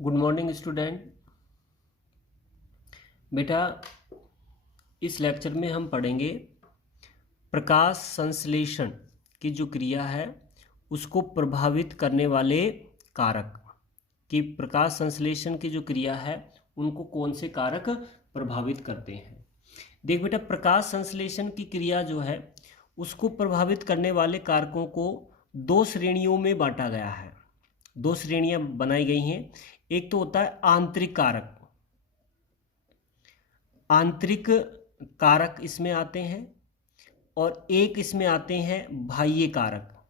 Good morning student. बेटा, इस lecture में हम पढ़ेंगे प्रकाश संश्लेषण की जो क्रिया है उसको प्रभावित करने वाले कारक। कि प्रकाश संश्लेषण की जो क्रिया है उनको कौन से कारक प्रभावित करते हैं। देख बेटा, प्रकाश संश्लेषण की क्रिया जो है उसको प्रभावित करने वाले कारकों को दो श्रेणियों में बांटा गया है। दो श्रेणियां बनाई गई हैं। एक तो होता है आंतरिक कारक। आंतरिक कारक इसमें आते हैं और एक इसमें आते हैं बाह्य कारक।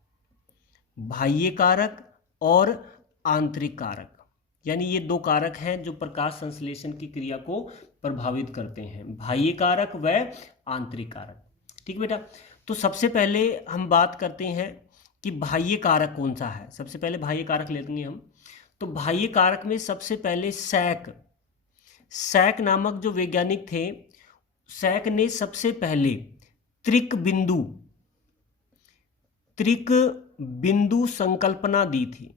बाह्य कारक और आंतरिक कारक, यानी ये दो कारक हैं जो प्रकाश संश्लेषण की क्रिया को प्रभावित करते हैं, बाह्य कारक व आंतरिक कारक। ठीक बेटा, तो सबसे पहले हम बात करते हैं कि बाह्य कारक कौन सा है। सबसे पहले बाह्य कारक लेंगे हम। तो बाह्य कारक में सबसे पहले सैक नामक जो वैज्ञानिक थे, सैक ने सबसे पहले त्रिक बिंदु संकल्पना दी थी।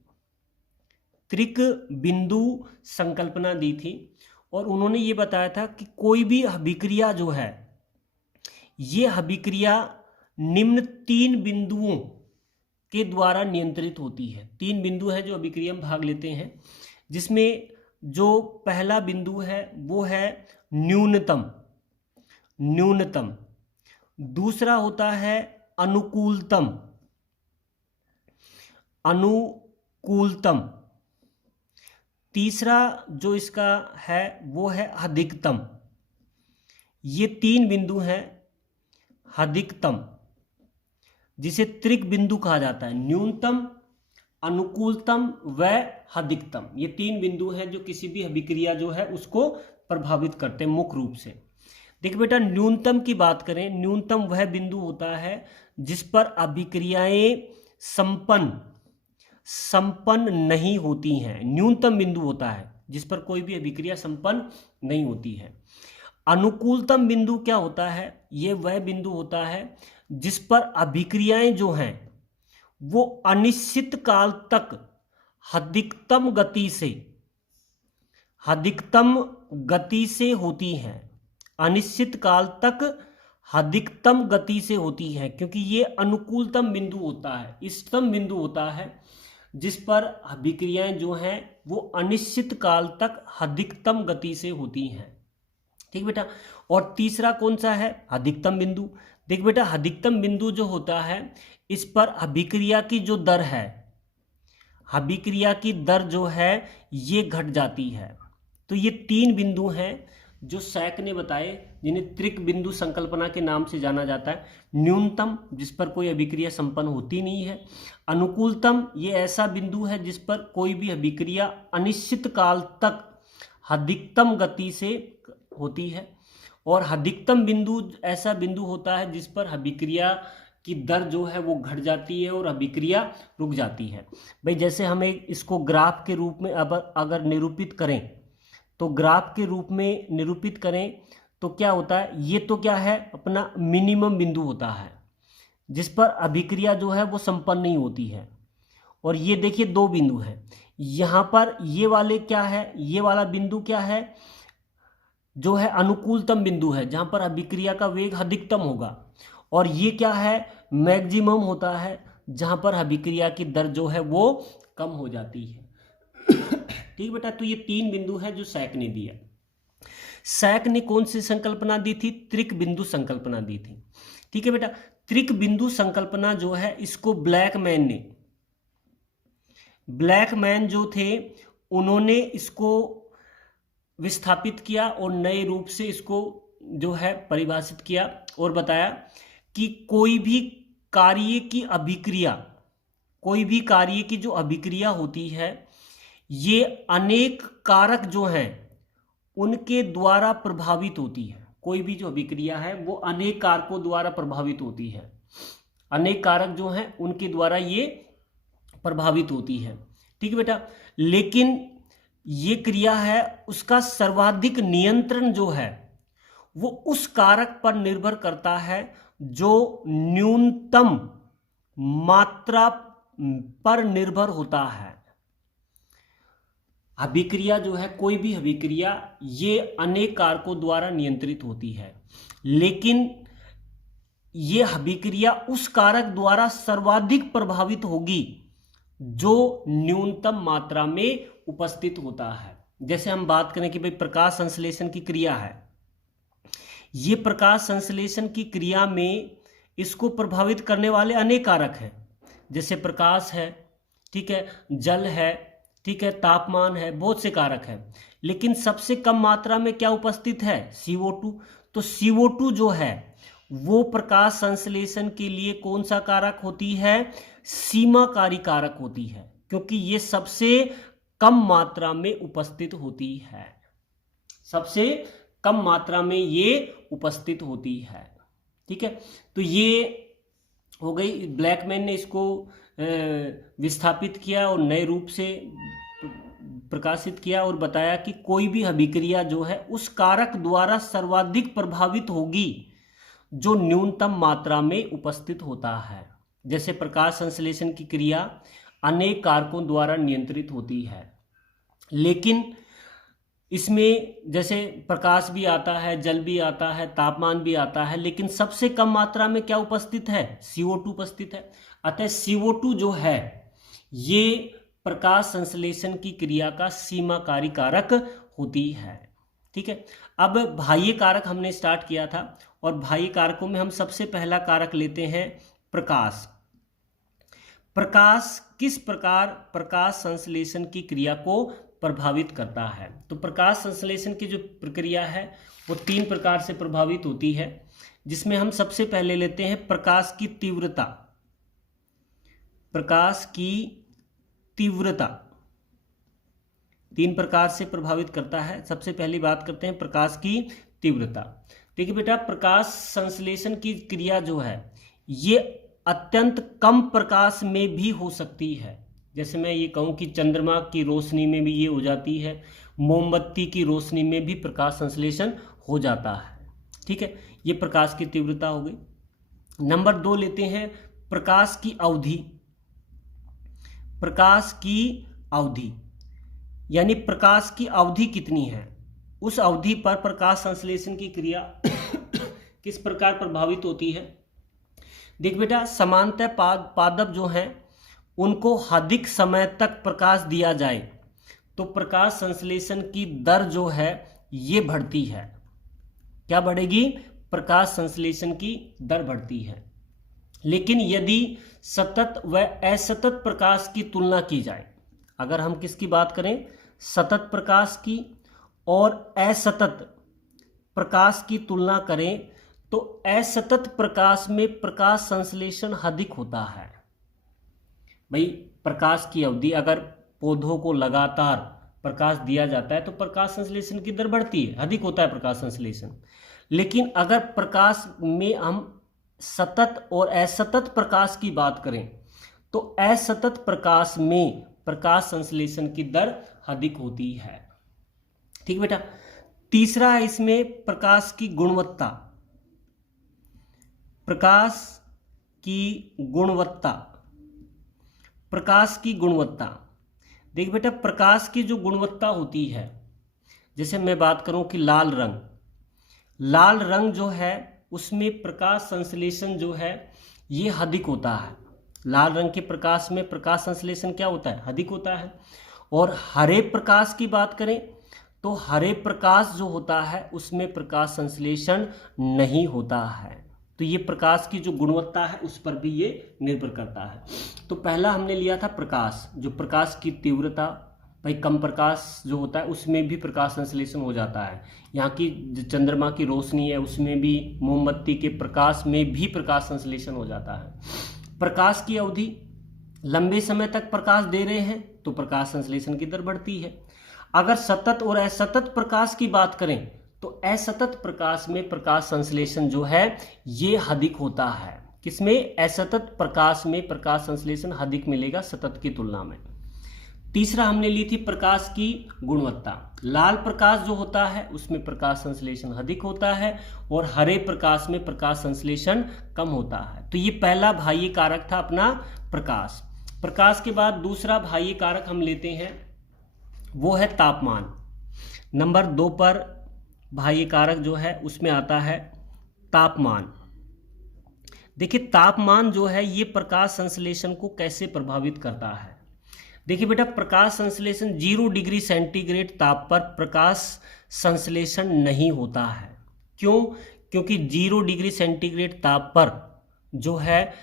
त्रिक बिंदु संकल्पना दी थी और उन्होंने ये बताया था कि कोई भी अभिक्रिया जो है, ये अभिक्रिया निम्न तीन बिंदुओं के द्वारा नियंत्रित होती है। तीन बिंदु हैं जो अभिक्रिया में भाग लेते हैं, जिसमें जो पहला बिंदु है वो है न्यूनतम। दूसरा होता है अनुकूलतम। तीसरा जो इसका है वो है अधिकतम। ये तीन बिंदु हैं अधिकतम, जिसे त्रिक बिंदु कहा जाता है। न्यूनतम, अनुकूलतम व अधिकतम, ये तीन बिंदु हैं जो किसी भी अभिक्रिया जो है उसको प्रभावित करते हैं मुख्य रूप से। देखिए बेटा, न्यूनतम की बात करें, न्यूनतम वह बिंदु होता है जिस पर अभिक्रियाएं संपन्न नहीं होती हैं। न्यूनतम बिंदु होता है जिस पर कोई भी अभिक्रिया संपन्न नहीं होती है। अनुकूलतम बिंदु क्या होता है? यह वह बिंदु होता है जिस पर अभिक्रियाएं जो हैं वो अनिश्चित काल तक अधिकतम गति से होती हैं। अनिश्चित काल तक अधिकतम गति से होती है, क्योंकि ये अनुकूलतम बिंदु होता है, इष्टतम बिंदु होता है जिस पर अभिक्रियाएं जो हैं वो अनिश्चित काल तक अधिकतम गति से होती हैं। ठीक बेटा, और तीसरा कौन सा है? अधिकतम बिंदु। देख बेटा, अधिकतम बिंदु जो होता है इस पर अभिक्रिया की जो दर है, अभिक्रिया की दर जो है ये घट जाती है। तो ये तीन बिंदु हैं जो सैक ने बताए, जिन्हें त्रिक बिंदु संकल्पना के नाम से जाना जाता है। न्यूनतम, जिस पर कोई अभिक्रिया संपन्न होती नहीं है। अनुकूलतम, ये ऐसा बिंदु है जिस पर कोई भी अभिक्रिया अनिश्चित काल तक अधिकतम गति से होती है। और अधिकतम बिंदु ऐसा बिंदु होता है जिस पर अभिक्रिया की दर जो है वो घट जाती है और अभिक्रिया रुक जाती है। भाई, जैसे हमें इसको ग्राफ के रूप में अगर निरूपित करें, तो ग्राफ के रूप में निरूपित करें तो क्या होता है? ये तो क्या है? अपना मिनिमम बिंदु होता है जिस पर अभिक्रिया जो है वो संपन्न नहीं होती है। और ये देखिए दो बिंदु हैं यहाँ पर। ये वाले क्या है? ये वाला बिंदु क्या है? जो है अनुकूलतम बिंदु है, जहां पर अभिक्रिया का वेग अधिकतम होगा। और ये क्या है? मैक्सिमम होता है, जहां पर अभिक्रिया की दर जो है वो कम हो जाती है। ठीक बेटा, तो ये तीन बिंदु हैं जो सैक ने दिया। सैक ने कौन सी संकल्पना दी थी? त्रिक बिंदु संकल्पना दी थी। ठीक है बेटा, त्रिक बिंदु संकल्पना जो है इसको ब्लैकमैन जो थे उन्होंने इसको विस्थापित किया और नए रूप से इसको जो है परिभाषित किया और बताया कि कोई भी कार्य की जो अभिक्रिया होती है ये अनेक कारक जो हैं उनके द्वारा प्रभावित होती है। कोई भी जो अभिक्रिया है वो अनेक कारकों द्वारा प्रभावित होती है। अनेक कारक जो हैं उनके द्वारा ये प्रभावित होती है। ठीक है बेटा, लेकिन ये क्रिया है उसका सर्वाधिक नियंत्रण जो है वो उस कारक पर निर्भर करता है जो न्यूनतम मात्रा पर निर्भर होता है। अभिक्रिया जो है, कोई भी अभिक्रिया, ये अनेक कारकों द्वारा नियंत्रित होती है, लेकिन ये अभिक्रिया उस कारक द्वारा सर्वाधिक प्रभावित होगी जो न्यूनतम मात्रा में उपस्थित होता है। जैसे हम बात करें कि भाई प्रकाश संश्लेषण की क्रिया है, ये प्रकाश संश्लेषण की क्रिया में इसको प्रभावित करने वाले अनेक कारक हैं, जैसे प्रकाश है, ठीक है, जल है, ठीक है, तापमान है, बहुत से कारक हैं, लेकिन सबसे कम मात्रा में क्या उपस्थित है? CO2। तो CO2 जो है वो प्रकाश संश्लेषण के लिए कौन सा कारक होती है? सीमाकारी कारक होती है, क्योंकि ये सबसे कम मात्रा में उपस्थित होती है, सबसे कम मात्रा में ये उपस्थित होती है, ठीक है। तो ये हो गई, ब्लैकमैन ने इसको विस्थापित किया और नए रूप से प्रकाशित किया और बताया कि कोई भी अभिक्रिया जो है उस कारक द्वारा सर्वाधिक प्रभावित होगी जो न्यूनतम मात्रा में उपस्थित होता है। जैसे प्रकाश संश्लेषण की क्रिया अनेक कारकों द्वारा नियंत्रित होती है, लेकिन इसमें जैसे प्रकाश भी आता है, जल भी आता है, तापमान भी आता है, लेकिन सबसे कम मात्रा में क्या उपस्थित है? CO2 उपस्थित है। अतः CO2 जो है ये प्रकाश संश्लेषण की क्रिया का सीमाकारी कारक होती है, ठीक है। अब बाह्य कारक हमने स्टार्ट किया था, और बाह्य कारकों में हम सबसे पहला कारक लेते हैं प्रकाश। प्रकाश किस प्रकार प्रकाश संश्लेषण की क्रिया को प्रभावित करता है? तो प्रकाश संश्लेषण की जो प्रक्रिया है वो 3 प्रकार से प्रभावित होती है, जिसमें हम सबसे पहले लेते हैं प्रकाश की तीव्रता। प्रकाश की तीव्रता 3 प्रकार से प्रभावित करता है। सबसे पहली बात करते हैं प्रकाश की तीव्रता। देखिए बेटा, प्रकाश संश्लेषण की क्रिया जो है ये अत्यंत कम प्रकाश में भी हो सकती है। जैसे मैं ये कहूँ कि चंद्रमा की रोशनी में भी ये हो जाती है, मोमबत्ती की रोशनी में भी प्रकाश संश्लेषण हो जाता है, ठीक है। ये प्रकाश की तीव्रता हो गई। नंबर 2 लेते हैं प्रकाश की अवधि। प्रकाश की अवधि यानी प्रकाश की अवधि कितनी है, उस अवधि पर प्रकाश संश्लेषण की क्रिया किस प्रकार प्रभावित होती है। देख बेटा, समांतर पादप जो हैं उनको अधिक समय तक प्रकाश दिया जाए तो प्रकाश संश्लेषण की दर जो है ये बढ़ती है। क्या बढ़ेगी? प्रकाश संश्लेषण की दर बढ़ती है। लेकिन यदि सतत व असतत प्रकाश की तुलना की जाए, अगर हम किसकी बात करें, सतत प्रकाश की और असतत प्रकाश की तुलना करें, तो असतत प्रकाश में प्रकाश संश्लेषण अधिक होता है। भाई, प्रकाश की अवधि, अगर पौधों को लगातार प्रकाश दिया जाता है तो प्रकाश संश्लेषण की दर बढ़ती है, अधिक होता है प्रकाश संश्लेषण। लेकिन अगर प्रकाश में हम सतत और असतत प्रकाश की बात करें तो असतत प्रकाश में प्रकाश संश्लेषण की दर अधिक होती है, ठीक बेटा। तीसरा है इसमें प्रकाश की गुणवत्ता। प्रकाश की गुणवत्ता, प्रकाश की गुणवत्ता। देख बेटा, प्रकाश की जो गुणवत्ता होती है, जैसे मैं बात करूं कि लाल रंग, लाल रंग जो है उसमें प्रकाश संश्लेषण जो है ये अधिक होता है। लाल रंग के प्रकाश में प्रकाश संश्लेषण क्या होता है? अधिक होता है। और हरे प्रकाश की बात करें तो हरे प्रकाश जो होता है उसमें प्रकाश संश्लेषण नहीं होता है। तो ये प्रकाश की जो गुणवत्ता है उस पर भी ये निर्भर करता है। तो पहला हमने लिया था प्रकाश, जो प्रकाश की तीव्रता। भाई, कम प्रकाश जो होता है उसमें भी प्रकाश संश्लेषण हो जाता है। यहाँ की चंद्रमा की रोशनी है उसमें भी, मोमबत्ती के प्रकाश में भी प्रकाश संश्लेषण हो जाता है। प्रकाश की अवधि, लंबे समय तक प्रकाश दे रहे हैं तो प्रकाश संश्लेषण की दर बढ़ती है। अगर सतत और असतत प्रकाश की बात करें तो असतत प्रकाश में प्रकाश संश्लेषण जो है ये अधिक होता है। किसमें? असतत प्रकाश में प्रकाश संश्लेषण अधिक मिलेगा सतत की तुलना में। तीसरा हमने ली थी प्रकाश की गुणवत्ता। लाल प्रकाश जो होता है उसमें प्रकाश संश्लेषण अधिक होता है और हरे प्रकाश में प्रकाश संश्लेषण कम होता है। तो ये पहला बाह्य कारक था अपना प्रकाश। प्रकाश के बाद दूसरा बाह्य कारक हम लेते हैं वो है तापमान। नंबर 2 पर बाह्य कारक जो है उसमें आता है तापमान। देखिए तापमान जो है ये प्रकाश संश्लेषण को कैसे प्रभावित करता है। देखिए बेटा, प्रकाश संश्लेषण 0 डिग्री सेंटीग्रेड ताप पर प्रकाश संश्लेषण नहीं होता है। क्यों? क्योंकि 0 डिग्री सेंटीग्रेड ताप पर जो है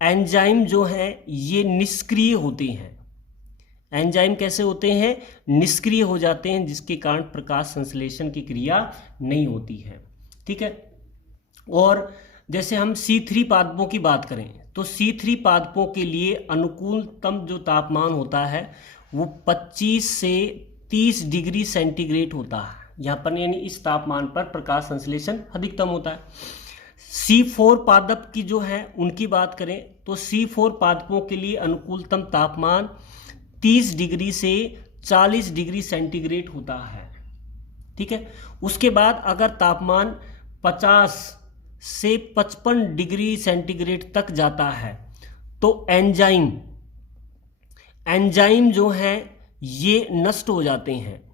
एंजाइम जो है ये निष्क्रिय होते हैं। एंजाइम कैसे होते हैं? निष्क्रिय हो जाते हैं, जिसके कारण प्रकाश संश्लेषण की क्रिया नहीं होती है। ठीक है। और जैसे हम C3 पादपों की बात करें तो C3 पादपों के लिए अनुकूलतम जो तापमान होता है वो 25 से 30 डिग्री सेंटीग्रेड होता है। यहाँ पर यानी इस तापमान पर प्रकाश संश्लेषण अधिकतम होता है। C4 पादप की जो है उनकी बात करें तो C4 पादपों के लिए अनुकूलतम तापमान 30 डिग्री से 40 डिग्री सेंटीग्रेड होता है। ठीक है। उसके बाद अगर तापमान 50 से 55 डिग्री सेंटीग्रेड तक जाता है तो एंजाइम जो है ये नष्ट हो जाते हैं,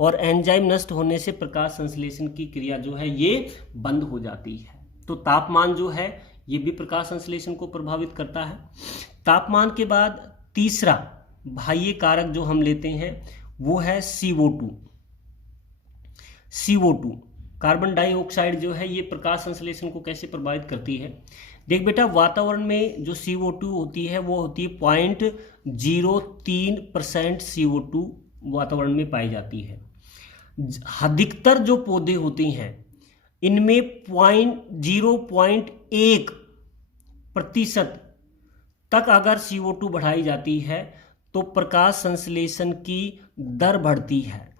और एंजाइम नष्ट होने से प्रकाश संश्लेषण की क्रिया जो है ये बंद हो जाती है। तो तापमान जो है ये भी प्रकाश संश्लेषण को प्रभावित करता है। तापमान के बाद तीसरा बाह्य कारक जो हम लेते हैं वो है CO2। कार्बन डाइऑक्साइड जो है ये प्रकाश संश्लेषण को कैसे प्रभावित करती है। देख बेटा, वातावरण में जो CO2 होती है वो होती है 0.03% CO2 वातावरण में पाई जाती है। अधिकतर जो पौधे होते हैं इनमें 0.1% तक अगर CO2 बढ़ाई जाती है तो प्रकाश संश्लेषण की दर बढ़ती है।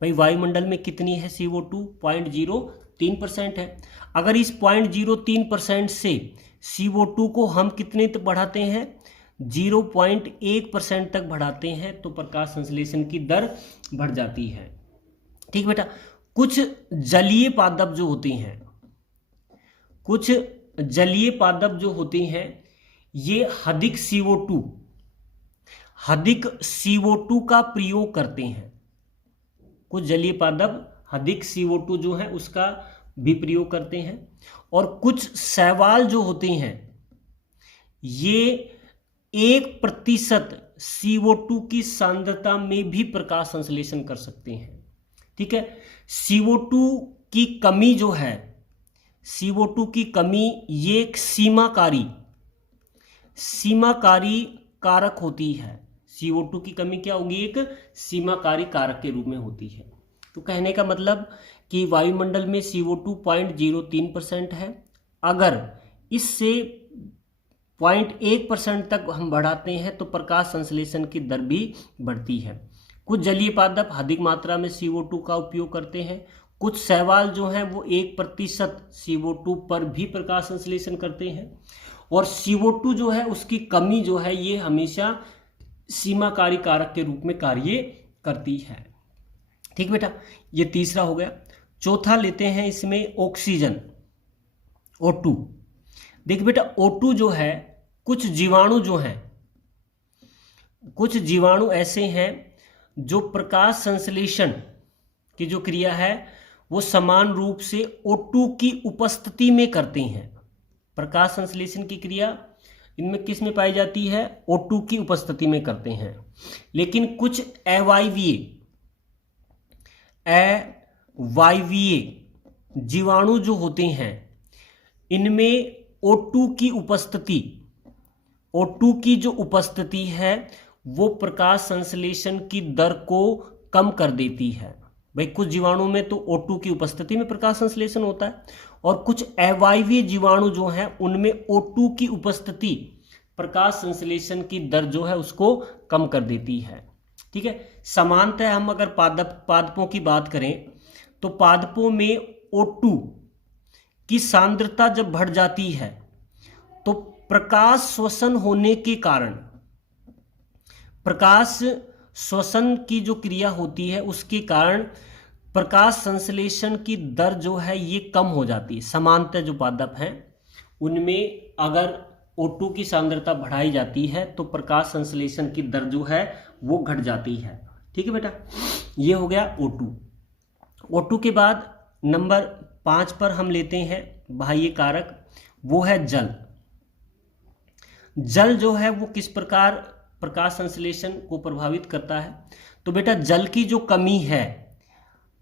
भाई वायुमंडल में कितनी है CO2? 0.03% है। अगर इस 0.03% से CO2 को हम कितने तक बढ़ाते हैं? 0.1% तक बढ़ाते हैं तो प्रकाश संश्लेषण की दर बढ़ जाती है। ठीक बेटा। कुछ जलीय पादप जो होते हैं ये अधिक CO2 का प्रयोग करते हैं। कुछ जलीय पादप अधिक CO2 जो है उसका भी प्रयोग करते हैं। और कुछ शैवाल जो होते हैं ये 1% CO2 की सांद्रता में भी प्रकाश संश्लेषण कर सकते हैं। ठीक है। CO2 की कमी जो है, CO2 की कमी ये एक सीमाकारी कारक होती है। CO2 की कमी क्या होगी? एक सीमाकारी कारक के रूप में होती है। तो कहने का मतलब कि वायुमंडल में CO2 0.03% है। अगर इससे 0.1% तक हम बढ़ाते हैं तो प्रकाश संश्लेषण की दर भी बढ़ती है। कुछ जलीय पादप अधिक मात्रा में CO2 का उपयोग करते हैं। कुछ शैवाल जो हैं वो 1% CO2 पर भी प्रकाश संश्लेषण करते हैं। और CO2 जो है उसकी कमी जो है ये हमेशा सीमाकारी कारक के रूप में कार्य करती है। ठीक बेटा, ये तीसरा हो गया। चौथा लेते हैं इसमें ऑक्सीजन, O2। देख बेटा, O2 जो है कुछ जीवाणु ऐसे हैं जो प्रकाश संश्लेषण की जो क्रिया है वो समान रूप से O2 की उपस्थिति में करते हैं। प्रकाश संश्लेषण की क्रिया इनमें किस में पाई जाती है? O2 की उपस्थिति में करते हैं। लेकिन कुछ अवायवीय जीवाणु जो होते हैं इनमें O2 की जो उपस्थिति है वो प्रकाश संश्लेषण की दर को कम कर देती है। भाई कुछ जीवाणु में तो O2 की उपस्थिति में प्रकाश संश्लेषण होता है, और कुछ अवायवीय जीवाणु जो हैं उनमें O2 की उपस्थिति प्रकाश संश्लेषण की दर जो है उसको कम कर देती है। ठीक है। समानतः हम अगर पादपों की बात करें तो पादपों में O2 की सांद्रता जब बढ़ जाती है तो प्रकाश श्वसन होने के कारण प्रकाश श्वसन की जो क्रिया होती है उसके कारण प्रकाश संश्लेषण की दर जो है ये कम हो जाती है। समानतः जो पादप हैं उनमें अगर O2 की सांद्रता बढ़ाई जाती है तो प्रकाश संश्लेषण की दर जो है वो घट जाती है। ठीक है बेटा, ये हो गया O2। O2 के बाद नंबर 5 पर हम लेते हैं बाह्य कारक, वो है जल। जल जो है वो किस प्रकार प्रकाश संश्लेषण को प्रभावित करता है? तो बेटा जल की जो कमी है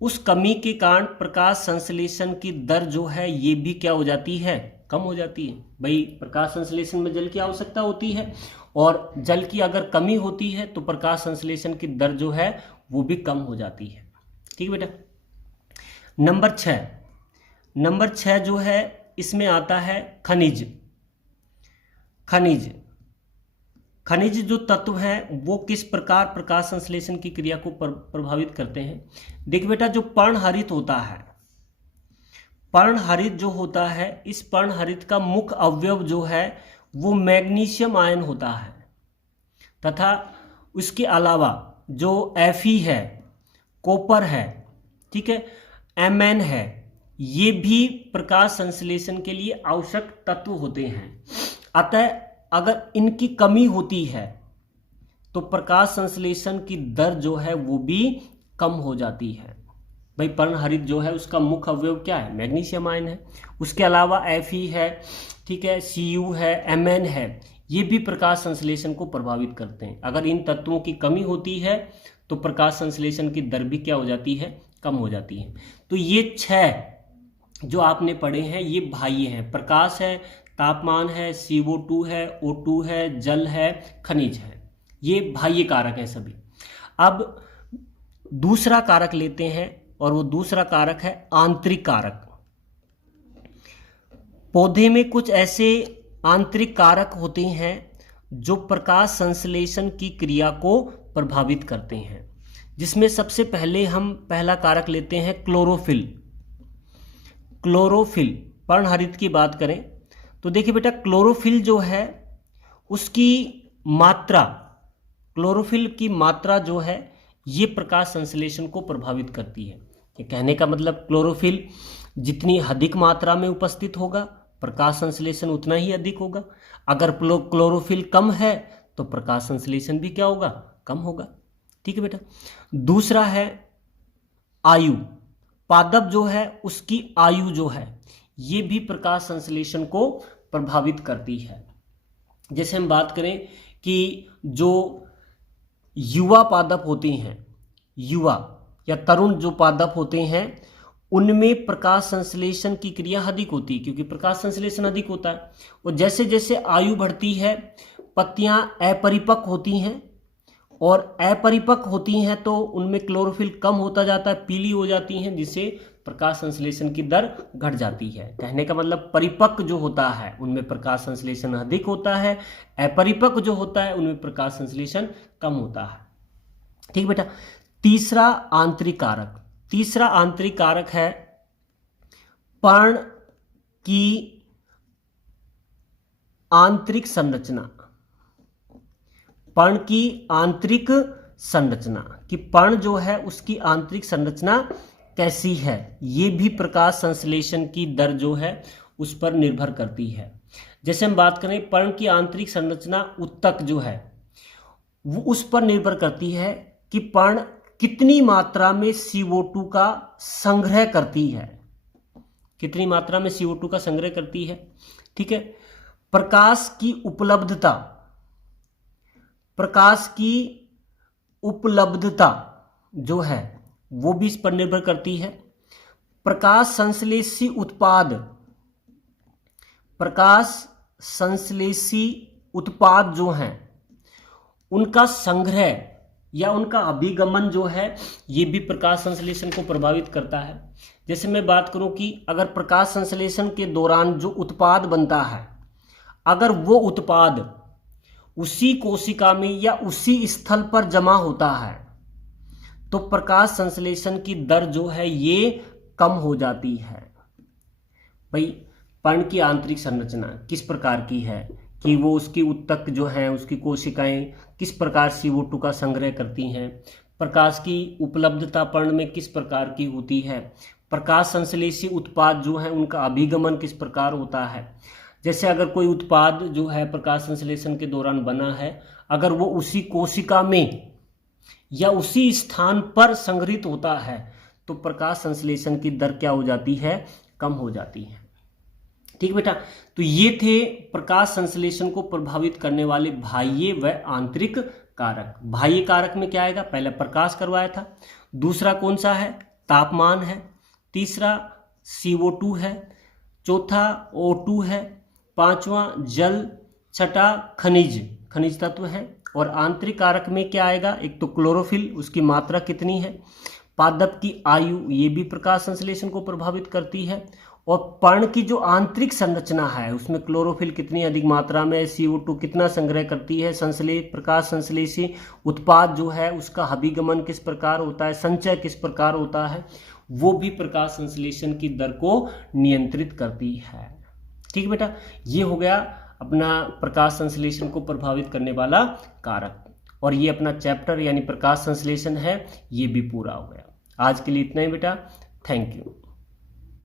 उस कमी के कारण प्रकाश संश्लेषण की दर जो है ये भी क्या हो जाती है? कम हो जाती है। भाई प्रकाश संश्लेषण में जल की आवश्यकता होती है और जल की अगर कमी होती है तो प्रकाश संश्लेषण की दर जो है वो भी कम हो जाती है। ठीक है बेटा। नंबर 6 जो है इसमें आता है खनिज। खनिज जो तत्व हैं वो किस प्रकार प्रकाश संश्लेषण की क्रिया को प्रभावित करते हैं? देखिए बेटा, जो पर्णहरित होता है, पर्णहरित जो होता है, इस पर्णहरित का मुख्य अवयव जो है वो मैग्नीशियम आयन होता है, तथा उसके अलावा जो Fe है, कॉपर है, ठीक है, Mn है, ये भी प्रकाश संश्लेषण के लिए आवश्यक तत्व होते हैं। अतः अगर इनकी कमी होती है तो प्रकाश संश्लेषण की दर जो है वो भी कम हो जाती है। भाई पर्णहरित जो है उसका मुख्य अवयव क्या है? मैग्नीशियम आयन है। उसके अलावा Fe है, ठीक है, Cu है, Mn है, ये भी प्रकाश संश्लेषण को प्रभावित करते हैं। अगर इन तत्वों की कमी होती है तो प्रकाश संश्लेषण की दर भी क्या हो जाती है? कम हो जाती है। तो ये 6 जो आपने पढ़े हैं ये बाह्य हैं। प्रकाश है, तापमान है, CO2 है, O2 है, जल है, खनिज है, ये बाह्य कारक हैं सभी। अब दूसरा कारक लेते हैं और वो दूसरा कारक है आंतरिक कारक। पौधे में कुछ ऐसे आंतरिक कारक होते हैं जो प्रकाश संश्लेषण की क्रिया को प्रभावित करते हैं, जिसमें सबसे पहले हम पहला कारक लेते हैं क्लोरोफिल। पर्णहरित की बात करें तो देखिए बेटा, क्लोरोफिल जो है उसकी मात्रा, क्लोरोफिल की मात्रा जो है ये प्रकाश संश्लेषण को प्रभावित करती है। ये कहने का मतलब क्लोरोफिल जितनी अधिक मात्रा में उपस्थित होगा प्रकाश संश्लेषण उतना ही अधिक होगा। अगर क्लोरोफिल कम है तो प्रकाश संश्लेषण भी क्या होगा? कम होगा। ठीक है बेटा। दूसरा है आयु। पादप जो है उसकी आयु जो है ये भी प्रकाश संश्लेषण को प्रभावित करती है। जैसे हम बात करें कि जो युवा पादप होते हैं, युवा या तरुण जो पादप होते हैं, उनमें प्रकाश संश्लेषण की क्रिया अधिक होती है क्योंकि प्रकाश संश्लेषण अधिक होता है। और जैसे जैसे आयु बढ़ती है पत्तियां अपरिपक्व होती हैं, और अपरिपक्व होती हैं तो उनमें क्लोरोफिल कम होता जाता है, पीली हो जाती हैं, जिससे प्रकाश संश्लेषण की दर घट जाती है। कहने का मतलब परिपक्व जो होता है उनमें प्रकाश संश्लेषण अधिक होता है, अपरिपक्व जो होता है उनमें प्रकाश संश्लेषण कम होता है। ठीक बेटा। तीसरा आंतरिक कारक है पर्ण की आंतरिक संरचना। पर्ण की आंतरिक संरचना कि पर्ण जो है उसकी आंतरिक संरचना कैसी है, ये भी प्रकाश संश्लेषण की दर जो है उस पर निर्भर करती है। जैसे हम बात करें पर्ण की आंतरिक संरचना उत्तक जो है वो उस पर निर्भर करती है कि पर्ण कितनी मात्रा में CO2 का संग्रह करती है, कितनी मात्रा में CO2 का संग्रह करती है। ठीक है। प्रकाश की उपलब्धता जो है वो भी इस पर निर्भर करती है। प्रकाश संश्लेषी उत्पाद जो हैं उनका संग्रह या उनका अभिगमन जो है ये भी प्रकाश संश्लेषण को प्रभावित करता है। जैसे मैं बात करूं कि अगर प्रकाश संश्लेषण के दौरान जो उत्पाद बनता है, अगर वो उत्पाद उसी कोशिका में या उसी स्थल पर जमा होता है तो प्रकाश संश्लेषण की दर जो है ये कम हो जाती है। भाई पर्ण की आंतरिक संरचना किस प्रकार की है कि वो उसकी उत्तक जो है उसकी कोशिकाएं किस प्रकार CO2 का संग्रह करती हैं, प्रकाश की उपलब्धता पर्ण में किस प्रकार की होती है, प्रकाश संश्लेषी उत्पाद जो है उनका अभिगमन किस प्रकार होता है, जैसे अगर कोई उत्पाद जो है प्रकाश संश्लेषण के दौरान बना है, अगर वो उसी कोशिका में या उसी स्थान पर संग्रहित होता है तो प्रकाश संश्लेषण की दर क्या हो जाती है, कम हो जाती है। ठीक बेटा, तो ये थे प्रकाश संश्लेषण को प्रभावित करने वाले बाह्य व आंतरिक कारक। बाह्य कारक में क्या आएगा, पहले प्रकाश करवाया था, दूसरा कौन सा है, तापमान है, तीसरा CO2 है, चौथा O2 है, पांचवा जल, छठा खनिज तत्व है, और आंतरिक कारक में क्या आएगा, एक तो क्लोरोफिल, उसकी मात्रा कितनी है, पादप की आयु, ये भी प्रकाश संश्लेषण को प्रभावित करती है, और पर्ण की जो आंतरिक संरचना है उसमें क्लोरोफिल कितनी अधिक मात्रा में, CO2 कितना संग्रह करती है, प्रकाश संश्लेषी उत्पाद जो है उसका अभिगमन किस प्रकार होता है, संचय किस प्रकार होता है, वो भी प्रकाश संश्लेषण की दर को नियंत्रित करती है। ठीक बेटा, ये हो गया अपना प्रकाश संश्लेषण को प्रभावित करने वाला कारक, और ये अपना चैप्टर यानी प्रकाश संश्लेषण है, ये भी पूरा हो गया। आज के लिए इतना ही बेटा, थैंक यू।